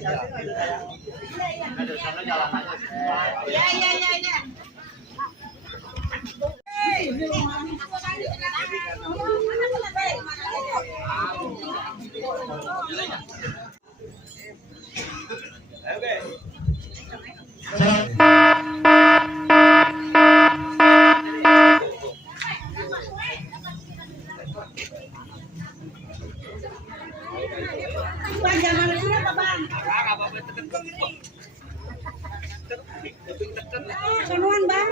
Iya, iya, iya, iya. Bang, jangan apa bang? Kenuan bang.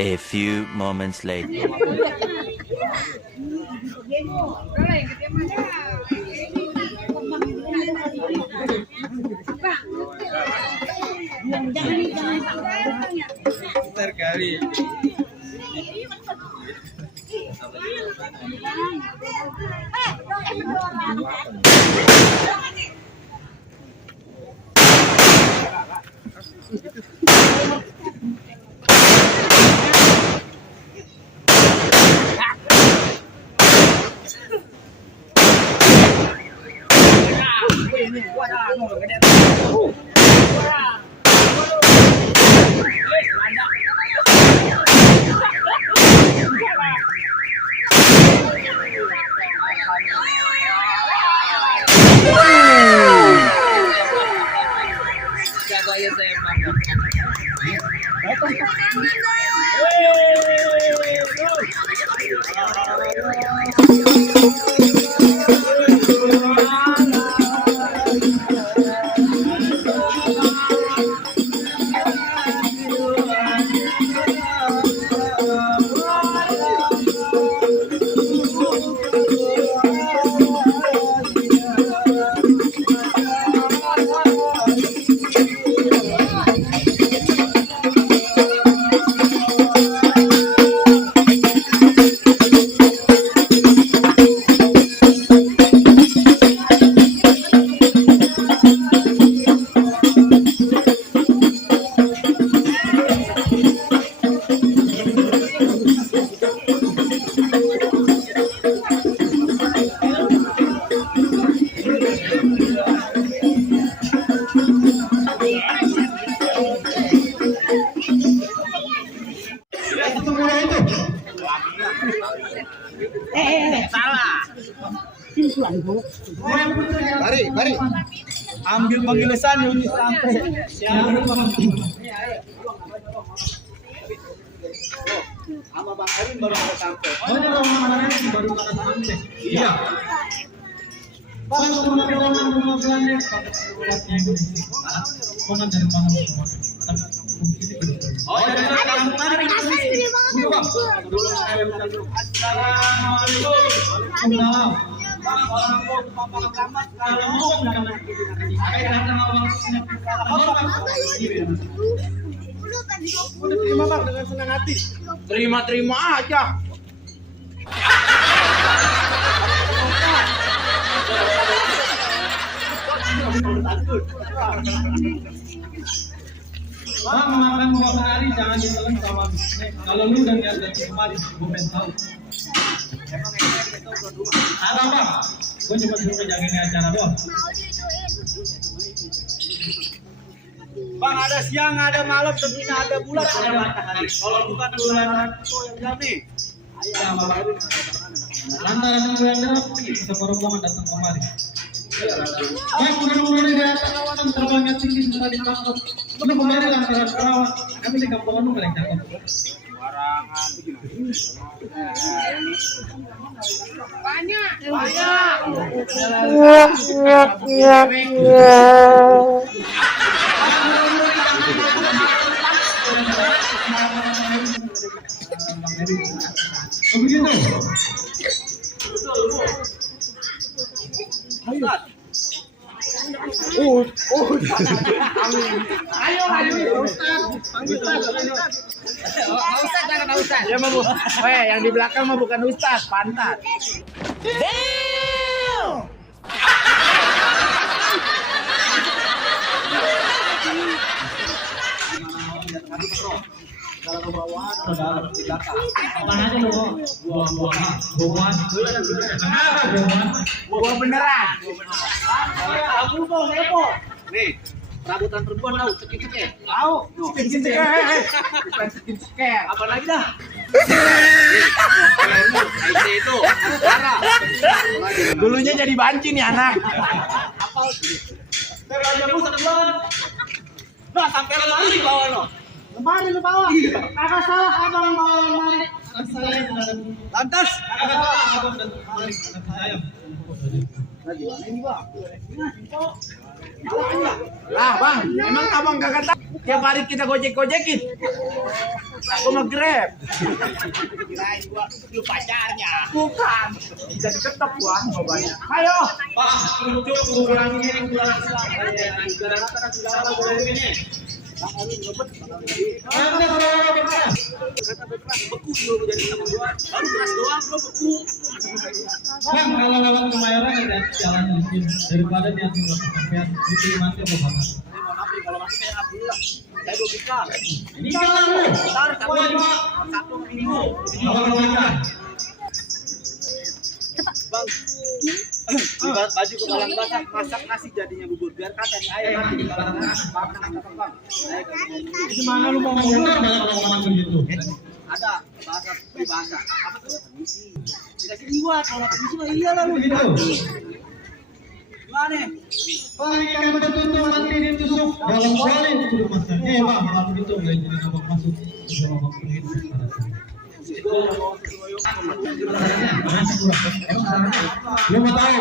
A few moments later. Terkali. Salah. Mari. Ambil pengilisan ini sampai. Sama Bang Erin baru sampai. Baru sampai. Iya. Terima Bang dengan senang hati. Terima aja. Bang, makan buah hari jangan ditelan sama bisnis. Kalau lu udah niat datang kemari, gue pengen tahu. Ada Bang, gue cuma suruh jagain acara doang. Bang, ada siang, ada malam, tentunya ada bulan, ada matahari. Kalau bukan bulan itu yang jadi. Ayah, Bang Erin. Lantaran bulan deras, kita baru banget datang kemari. Baik, bukan di atas kawasan terbangnya tinggi sudah ditangkap. Untuk kembali lantaran perawat Kami di kampung anu paling cakep. Barangan. Banyak. Oh begitu. Ya mah bu, yang di belakang mah bukan Ustaz, pantat. Buah beneran. Nih, perabotan perempuan tahu, skin-skin. Tahu, skin. Apa lagi dah? Itu. Parah. Dulunya jadi banci nih anak. Nah, sampai lemari di bawah no. Lemari di bawah. Kakak salah abang bawa lemari. Lantas. Lah bang, emang abang kagak tahu tiap hari kita gojek-gojekin. Aku mau Grab. Kirain gua lu pacarnya. Bukan. Jadi ketep gua bapaknya. Ayo. Pak, tunjuk ukuran ini ukuran beku dulu jadi sama gua. Baru keras doang, gua beku. Bang, kalau lewat Kemayoran ada jalan mungkin daripada dia tinggal sampai itu nanti apa bakal? Mohon maaf nih, kalau masih saya alhamdulillah. Saya 2 juta. Ini kan lu. Ntar satu minggu. Bang, ibarat baju ke balang basah, masak nasi jadinya bubur. Biar kata nih ayam nanti di balang basah. Bang. Itu mana lu mau ngomong banyak orang begitu? Ada bahasa peribahasa. Apa tuh? Permisi. Dikasih liwat, kalau permisi mah iya lah lu. Begitu. Gimana? Bang, ikan betul-betul mati ditusuk dalam kali itu masnya. Bang, kalau begitu nggak jadi nabok masuk ke lubang begitu. Lu mau tahu?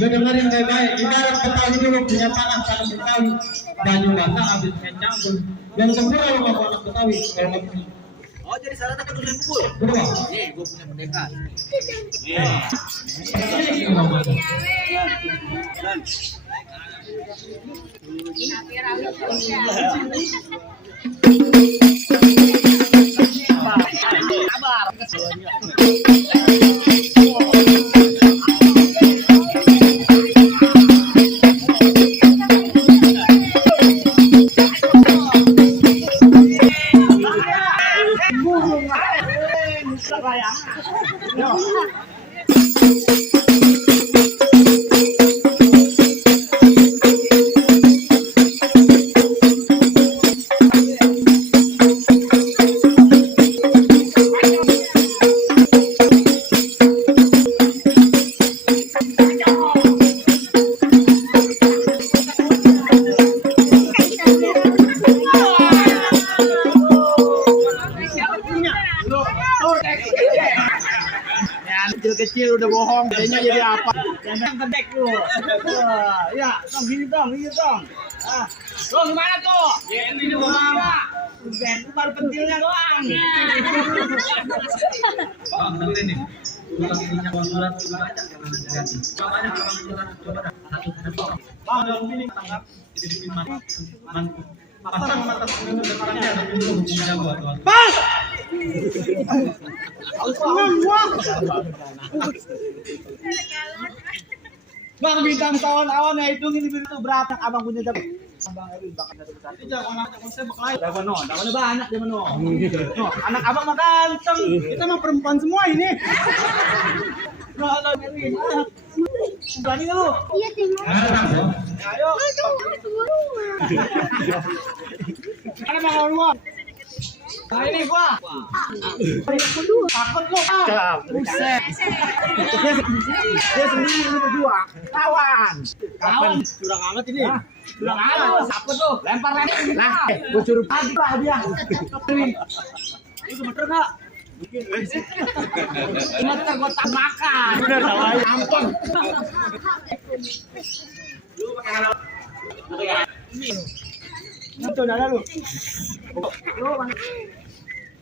Lu dengerin baik-baik. Ibarat Betawi dulu punya tanah Betawi. Baju basah habis mencampur. Yang sempurna lu mau anak Betawi kalau nggak punya. Oh, jadi syaratnya penulisan bubur. Berdua. Nih, gua punya pendekat. Dan kecil udah bohong, kayaknya jadi apa? Jangan kedek lu. Ya, tong gini tong. Tuh gimana tuh? Ini doang. Ben baru pentilnya doang. Bang, dengerin nih. Kalau punya konsulat baca jangan jadi. Makanya kalau konsulat coba dah satu. Bang, dalam ini tangkap jadi bikin mantu. Pasang mata senyum depannya ada itu punya gua tuh. Bang! Bang, bintang tahun-awan ya hitungin itu berapa abang punya jam? Abang Erwin bakal satu persatu. jangan saya beklai. Dapat banyak dia no. Anak abang mah ganteng. Kita mah perempuan semua ini. Erwin. Berani nggak lu? Iya, Timo. Ayo. Mana mau ngomong? Nah, ini gua. Takut lu. Buset. Dia sendiri lu berdua. Kawan. Kawan, curang amat ini. Bilang apa? Siapa tuh? Lempar. Nah, gua suruh pagi lah dia. Itu bener enggak? Meter gua tak makan. Udah tahu aja. Ampun. Itu ada lu.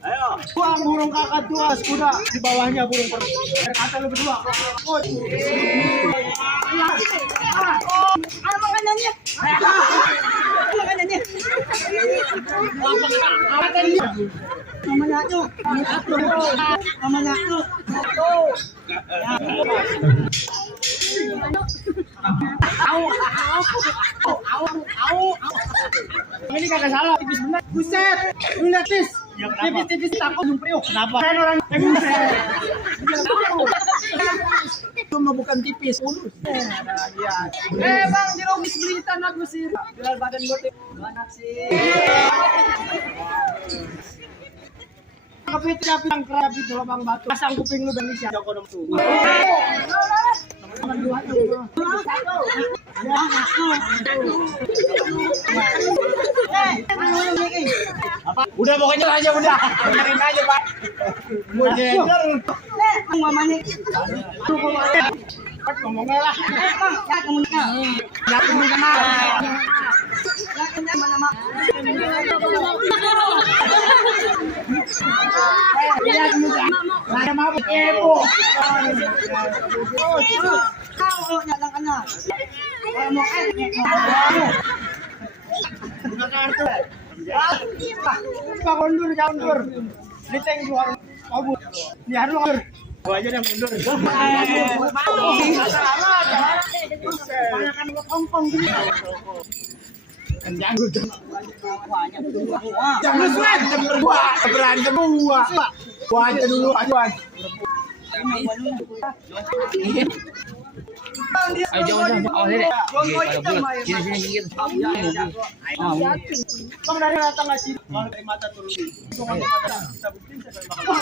Ayo. Gua burung kakak tua kuda di bawahnya burung perut. Kata lu berdua. Makanannya. Makanannya. Apa tadi? Mamanya tuh. Mamanya tuh. Ini kagak salah, tipis bener. Buset, lu lihat tis. Tipis-tipis takut jumpriuk. Kenapa? Kan orang buset. Itu mah bukan tipis, mulus. Bang, dirogis beli tanah Mesir. Biar badan gua banyak sih. Kapit yang kerap itu lubang batu. Pasang kuping lu dan Isya. Joko nomor 2. Udah pokoknya aja udah. Dengerin aja, Pak. Gua jeder. Mamanya. Ngomongnya lah. Ya kamu kenal. Ya kamu kenal. Ya kenal mana mak. Ya kamu kenal. Ada mabuk kepo. Kau jangan kenal. Kalau mau Buka kartu. Pak mundur, jangan mundur. Diteng keluar kabut. Biar lu mundur. Gua aja yang mundur. Banyakan lu kongkong gini. Jangan berantem berdua. Berantem gua. Gua aja dulu ajuan. Ayo jangan oh ini. Sini. Bang dari datang aja. Kalau dari mata turun. Kita buktiin saya bakal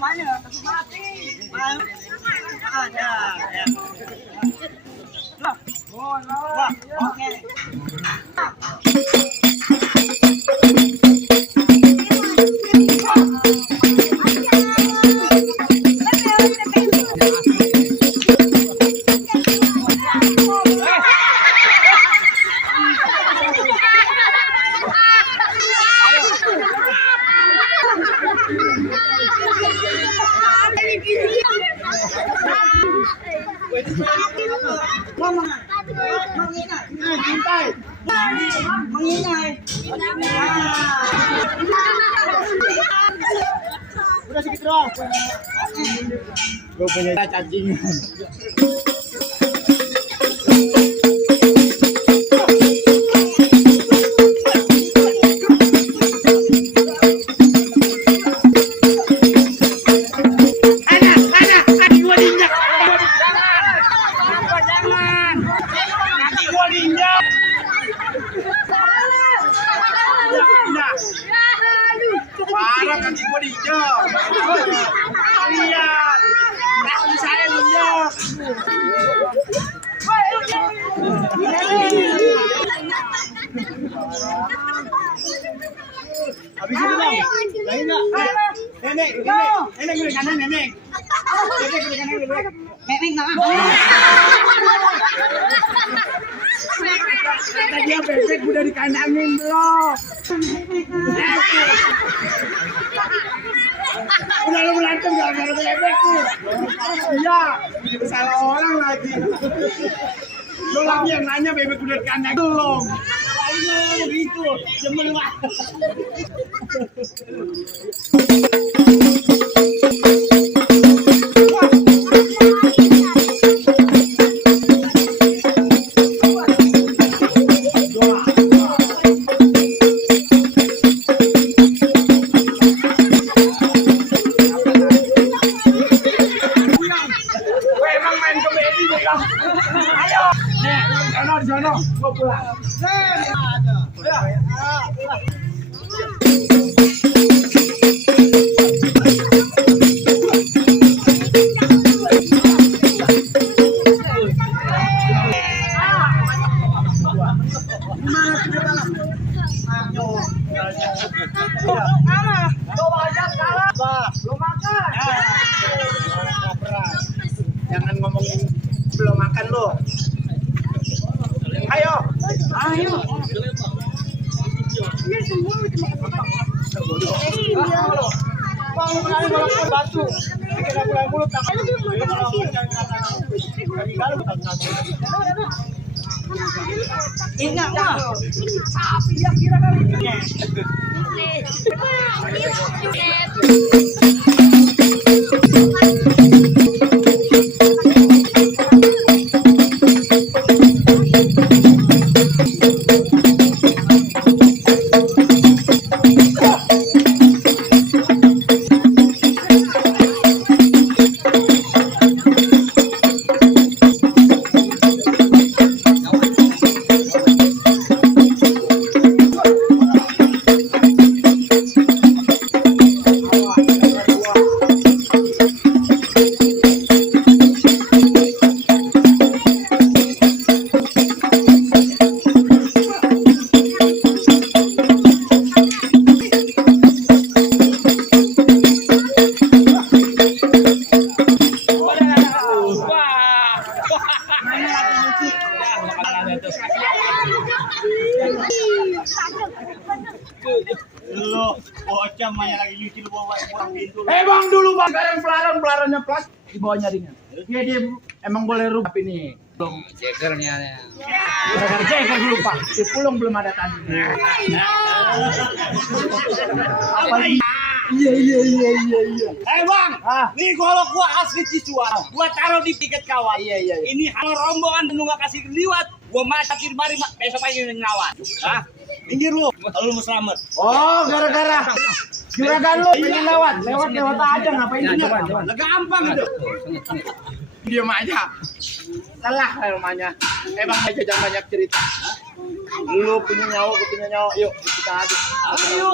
mana? Mati. Ada. Ya. Wah, oke. Udah sedikit doang. Gue punya cacingan. Parah kaki gua diinjak. Lihat. Kaki saya diinjak. Habis itu bang. Lain enggak? Nenek, boleh kanan nenek. Nenek boleh kanan boleh. Nenek nggak Kata dia bebek udah dikandangin belum? Udah lu berantem gara-gara bebek tuh. Iya, salah orang lagi. Lu lagi yang nanya bebek udah dikandangin belum? Ayo begitu. Jemel pak. Emang main komedi deh kamu. Ayo, di sana, gua pulang. Jangan ngomongin belum makan lo. Ayo. Bang, berani balap batu. Kita pulang mulut tak. Ingat lah. Sapi ya kira kali. Lu bocah mah lagi nyuci lu bawa pintu. Bang dulu bang, sekarang pelarannya plas di bawahnya ringan. Dia emang boleh rubah ini. Belum jegernya. Gara-gara jeger dulu pak, si pulung belum ada tadi. Iya. Bang, nih golok gua asli Cisua. Gua taruh di tiket kawan. Iya. Ini kalau rombongan lu nggak kasih liwat, gua mati mari besok pagi nyawa. Hah? Minggir lu, kalau lu mau selamat. Oh, gara-gara juragan lu pengen lewat aja ngapain dia? Lah gampang itu. Diam aja. Salah namanya. Emang aja jangan banyak cerita. Lu punya nyawa, gue punya nyawa. Yuk, kita adu. Ayo.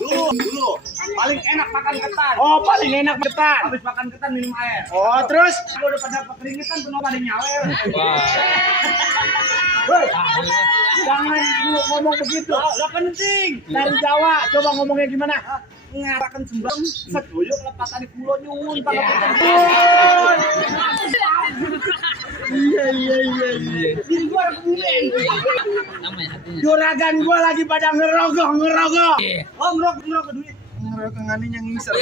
Dulu. Paling enak makan ketan. Oh, paling enak ketan. Habis makan ketan minum air. Oh, terus? Kalau udah pada keringetan tuh pada nyawer. Hei, jangan lu ngomong begitu. Lah penting. Dari Jawa, coba ngomongnya gimana? Ngarakan sembang sedoyo lepas tadi pulau nyuwun pada Iya. Diri gua ada kebulen. Juragan gua lagi pada ngerogoh. Oh, ngerok duit. Ngerogoh yang ngisar.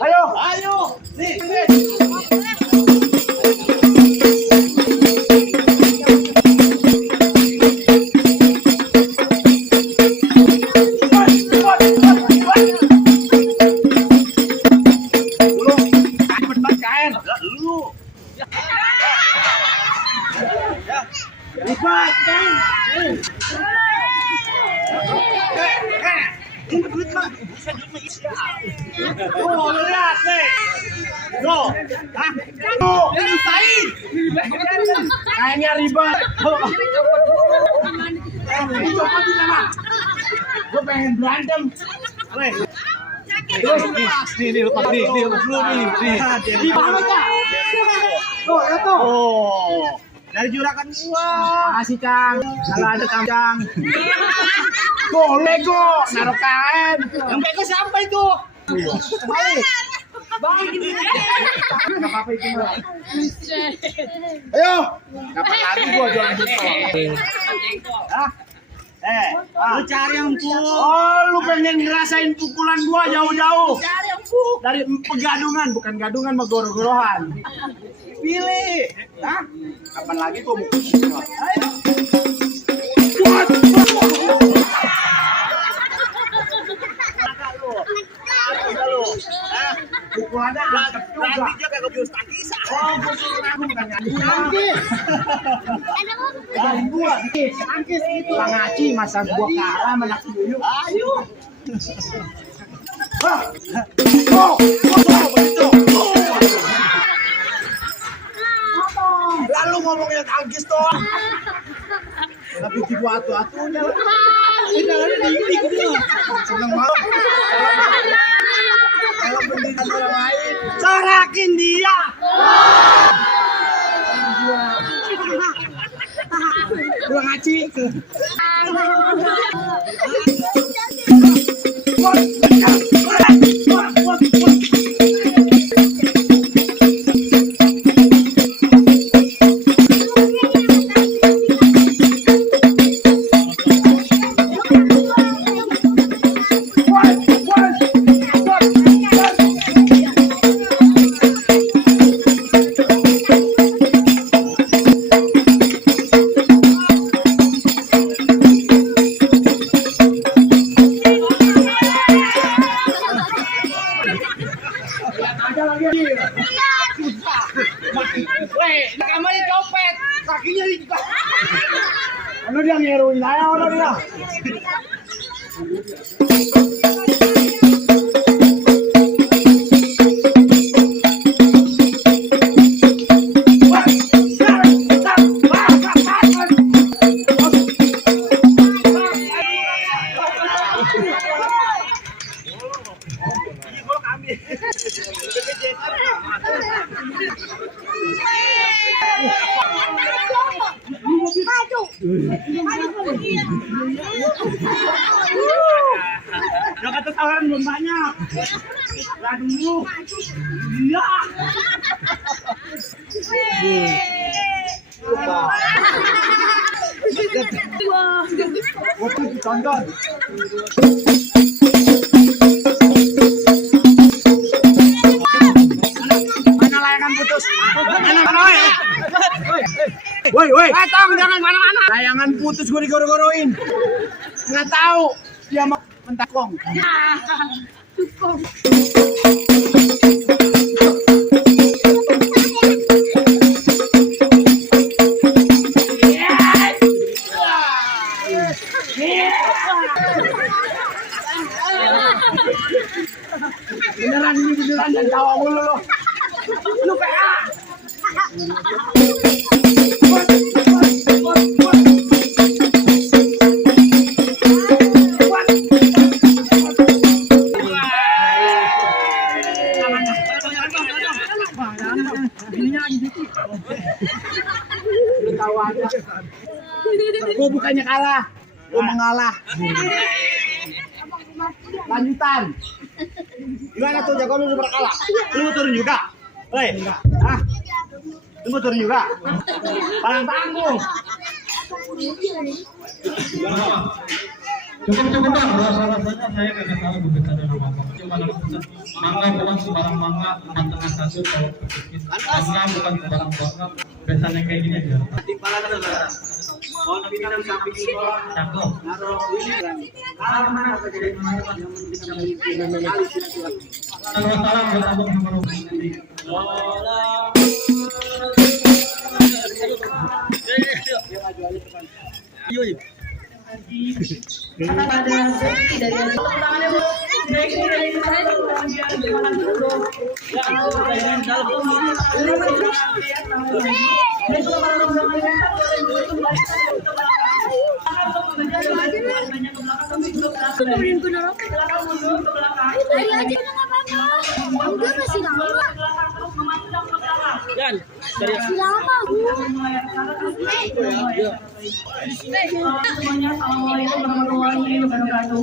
Ayo, ayo. Nih, Lipat kan? Oh, lihat nih. Tuh, hah? Tuh, nyusahin. Kayaknya ribet. Ini copotin nama. Gue pengen berantem. Weh. Nih, lepas nih, lepas dulu nih. Nih, banget ya. Tuh, ya tuh. Oh. Dari juragan gua. Makasih, Cang. Kalau ada Cang. Tuh, Lego, naruh kain. Yang Lego siapa itu? Balik. Balik ini. Enggak apa-apa itu mah. Ayo. Kapan lagi gua jualan jengkol? Hah? Lu cari yang empuk. Oh, lu pengen ngerasain pukulan gua jauh-jauh. Cari empuk. Dari pegadungan, bukan gadungan mah goro-gorohan. Pilih. Hah? Kapan lagi gua mau pukul? Ayo. Pukulannya angkat juga. Nanti dia kayak kebius takis. Oh, gua suruh aku bukan nyangkis. Dari gua, angkis itu. Bang Aci, masa gua kalah sama anak dulu. Ayo. Hah. Oh, begitu. Lalu ngomongnya angkis doang. Tapi tipu atu-atunya. Ini ada di gua. Seneng banget. Kalau pendidikan orang lain, sorakin dia. Pulang ngaji. Weh, kamarnya copet, kakinya di. Ano dia ngeruin aja, ano dia? Udah kata tawaran belum banyak. Aduh. Iya. Waktu ditonton. Mana layangan putus? Mana woi, tong jangan mana-mana. Layangan putus gue digoro-goroin. Nggak tahu dia mau mentakong. Cukup. Beneran ini beneran dan tawa mulu lo. Lu PA. Gue bukannya kalah, gue mengalah. Lanjutan. Gimana tuh jago lu udah kalah? Lu turun juga? Woi, ah, lu turun juga? Palang tanggung. Cukup Bang, rasa-rasanya saya kagak tahu berbicara nama apa. Cuma ada pesan mangga bukan sembarang mangga, tengah satu kalau berpikir. Mangga bukan sembarang mangga, biasanya kayak gini aja. Timpalan saudara. Pohon pinang samping sekolah. Cakep. Naruh ini kan. Mana apa jadi mana yang bisa mengikuti kali silaturahmi. Salam buat abang sama Robi. Semuanya, assalamualaikum warahmatullahi wabarakatuh.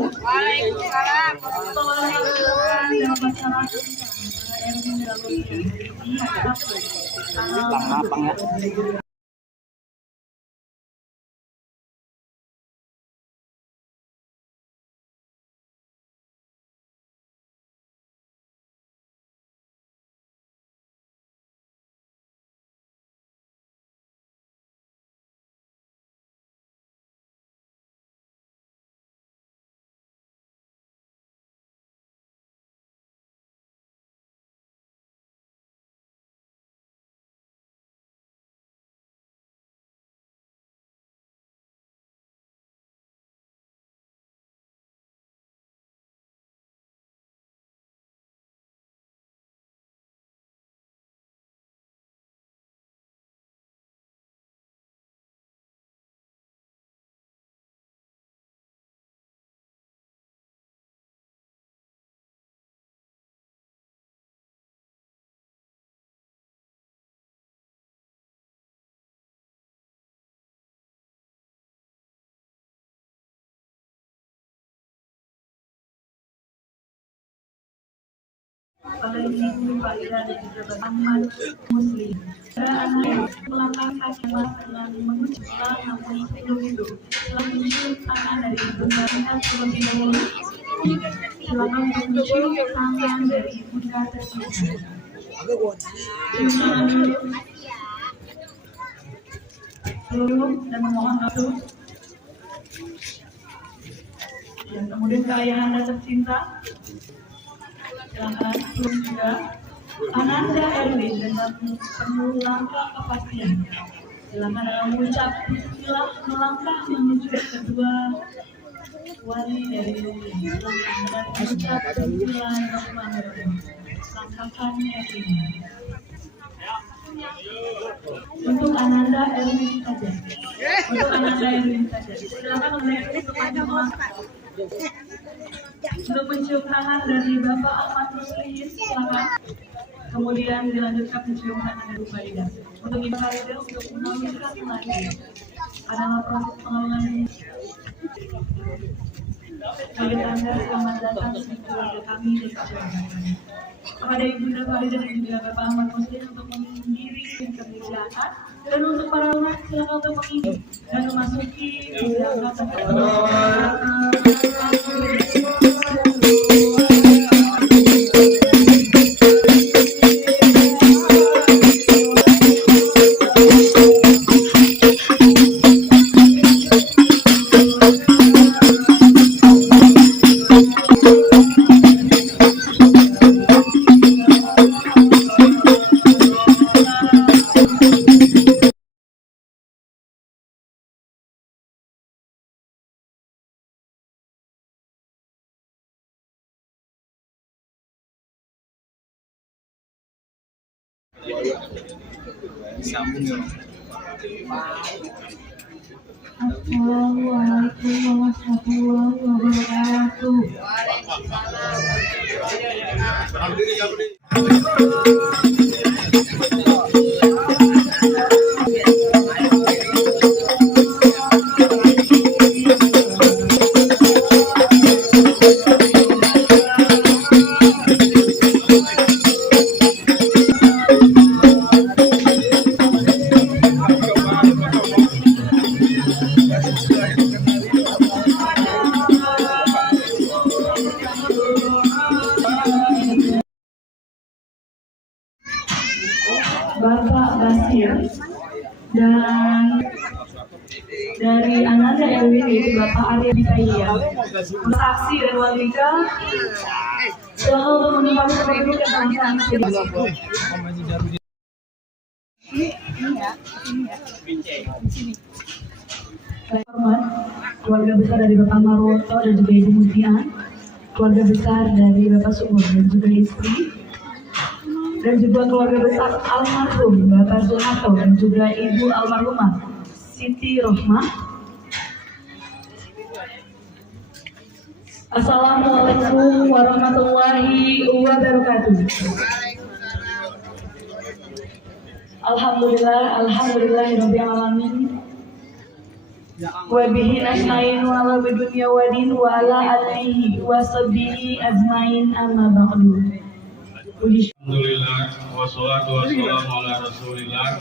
Pada ini Faida dan juga Muhammad Muslim. Anak melangkah agama telah mengucapkan namun hidup telah mencium tangan dari ibunda terlebih dahulu. Silakan mencium tangan dari ibunda tersebut. Seluruh dan memohon maaf. Dan kemudian ke ayah anda tercinta. Silakan juga Ananda Erwin dengan penuh langkah kepastian. Silakan mengucap bismillah melangkah menuju kedua wali dari Erwin. Silakan mengucap bismillahirrahmanirrahim. Langkahkan Erwin. Untuk Ananda Erwin saja. Untuk Ananda Erwin saja. Silakan menaiki kepada melangkah. Untuk mencium tangan dari Bapak Ahmad Muslim, silakan. Kemudian dilanjutkan mencium tangan dari Faida. Untuk Ibu Faida untuk mengalirkan lagi adalah proses pengawalan. Bagi Anda selamat datang di keluarga kami di Kecamatan. Kepada Ibunda Faida dan juga Bapak Ahmad Muslim untuk menghadiri kebijakan dan untuk para umat silakan untuk mengisi dan memasuki kebijakan. Assalamualaikum warahmatullahi wabarakatuh. Bapak Basir, dan dari Ananda Erwin yaitu Bapak Arya Bikaya. Saksi dan Walika, silakan untuk menimpang seperti dan langsung. Hormat keluarga besar dari Bapak Marwoto dan juga Ibu Mutian, keluarga besar dari Bapak Sumur dan juga istri, dan juga keluarga besar almarhum Bapak Soeharto dan juga Ibu almarhumah Siti Rohmah. Assalamualaikum warahmatullahi wabarakatuh. Alhamdulillahirabbil alamin. Wa bihi nasta'inu ala bidunya wa din wa ala alihi wa sahbihi ajmain amma ba'du. Alhamdulillah wassalatu wassalamu ala Rasulillah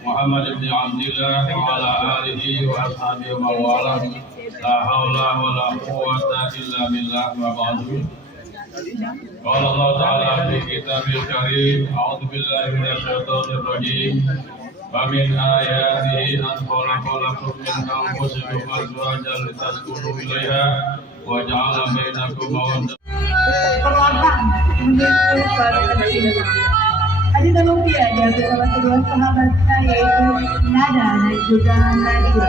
Muhammad ibn Abdillah wa ala alihi wa ashabihi wa wala. La haula wa la quwwata illa billah wa ba'du. Qala Allah ta'ala fi kitabil karim, a'udzu billahi minasy syaithanir rajim. Wa min ayatihi an khalaqa min anfusikum azwajan litaskunu ilaiha wa ja'ala bainakum mawaddah. Perlahan menuju ke Cina. Tadi Lumpia dari salah kedua sahabatnya yaitu Nada dan juga Nadia.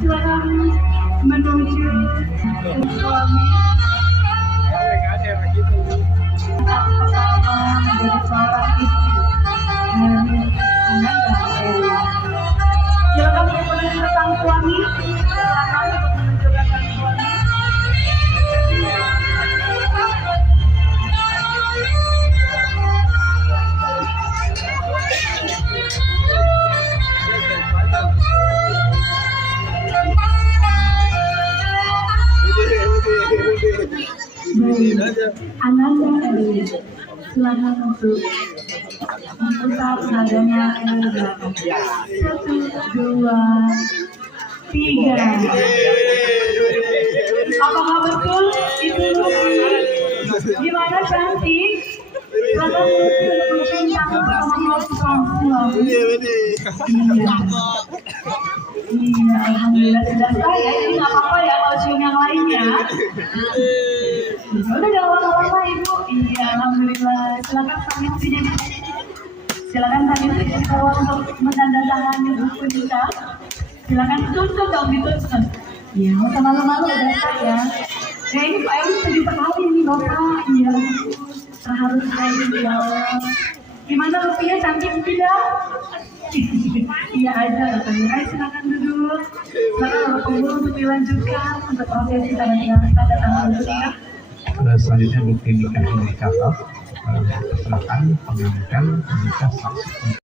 Silakan menuju ke suami. Pertama menjadi seorang istri dari Nada. Silakan untuk menuju sang suami. Silakan untuk menuju ke sang suami. Ananda Erwin, silakan untuk memutar nadanya ke belakang. 1, 2, 3. Apakah betul itu? Gimana cantik? Silakan untuk Iya, alhamdulillah sudah saya. Ini nggak apa-apa ya kalau cium yang lainnya. Udah gak apa-apa Ibu. Iya, alhamdulillah. Silakan kami istrinya. Silakan kami istri bawah untuk menandatangani buku nikah. Silakan tuntut dong, dituntut. Iya, nggak usah malu-malu udah saya. Ya ini Pak Ewi sedih sekali nih Bapak. Iya, harus kayak ya. Gimana Rupiah, cantik tidak? Iya aja katanya. Ayo silakan duduk. Silakan kalau penghulu untuk dilanjutkan untuk prosesi tanda tangan nikah. Selanjutnya bukti nikah ini dicatat. Silakan pengajukan nikah saksi.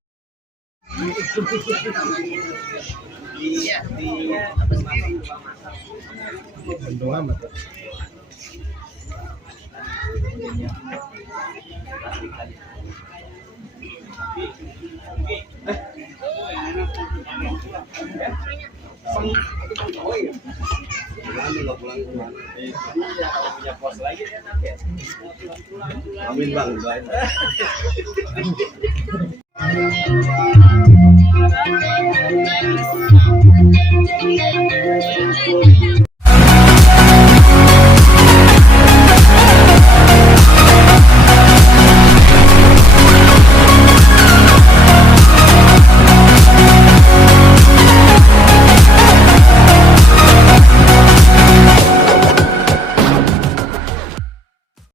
Amin bang,